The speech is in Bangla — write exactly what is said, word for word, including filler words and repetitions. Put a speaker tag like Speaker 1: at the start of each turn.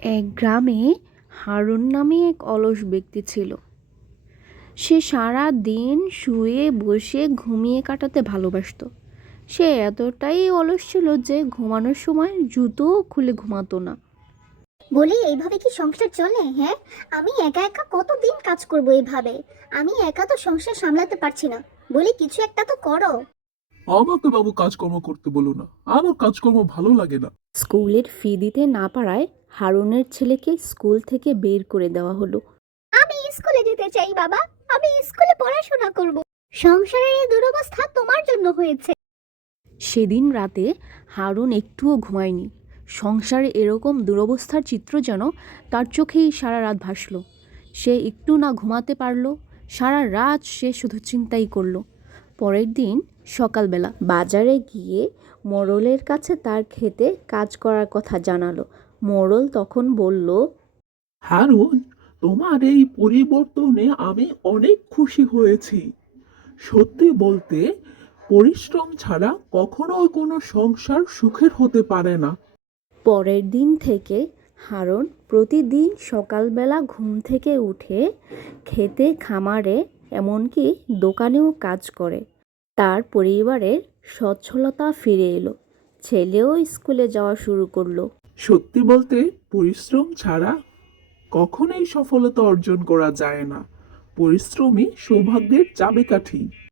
Speaker 1: এক গ্রামে হারুন নামে এক অলস ব্যক্তি ছিল। সে সারা দিন শুয়ে বসে ঘুমিয়ে কাটাতে ভালোবাসতো। সে এতটাই অলস ছিল যে ঘুমানোর সময় জুতোও খুলে ঘুমাতো না।
Speaker 2: বলি, এইভাবে কি সংসার চলে? হ্যাঁ, আমি একা একা কতদিন কাজ করব এইভাবে? আমি একা তো সংসার সামলাতে পারছি না। বলি, কিছু একটা তো করো।
Speaker 3: আমাকে বাবু কাজকর্ম করতে বলো না, আমার কাজকর্ম ভালো লাগে না।
Speaker 1: স্কুলের ফি দিতে না পারায় হারুনের ছেলেকে স্কুল থেকে বের করে দেওয়া হলো।
Speaker 2: আমি স্কুলে যেতে চাই বাবা, আমি স্কুলে পড়াশোনা করব। সংসারের এই দুরবস্থা তোমার জন্য হয়েছে।
Speaker 1: সেদিন রাতে হারুন একটুও ঘুমায়নি। সংসারে এরকম দুরবস্থার চিত্র যেন তার চোখেই সারা রাত ভাসল। সে একটু না ঘুমাতে পারল। সারা রাত সে শুধু চিন্তাই করলো। পরের দিন সকালবেলা বাজারে গিয়ে মোড়লের কাছে তার খেতে কাজ করার কথা জানালো। মোড়ল তখন বলল,
Speaker 3: হারুন, তোমার এই পরিবর্তনে আমি অনেক খুশি হয়েছি। সত্যি বলতে, পরিশ্রম ছাড়া কখনো কোনো সংসার সুখের হতে পারে না।
Speaker 1: পরের দিন থেকে হারুন প্রতিদিন সকালবেলা ঘুম থেকে উঠে খেতে, খামারে, এমনকি দোকানেও কাজ করে। তার পরিবারের সচ্ছলতা ফিরে এলো। ছেলেও স্কুলে যাওয়া শুরু করলো।
Speaker 3: সত্যি বলতে, পরিশ্রম ছাড়া কখনোই সফলতা অর্জন করা যায় না। পরিশ্রমই সৌভাগ্যের চাবিকাঠি।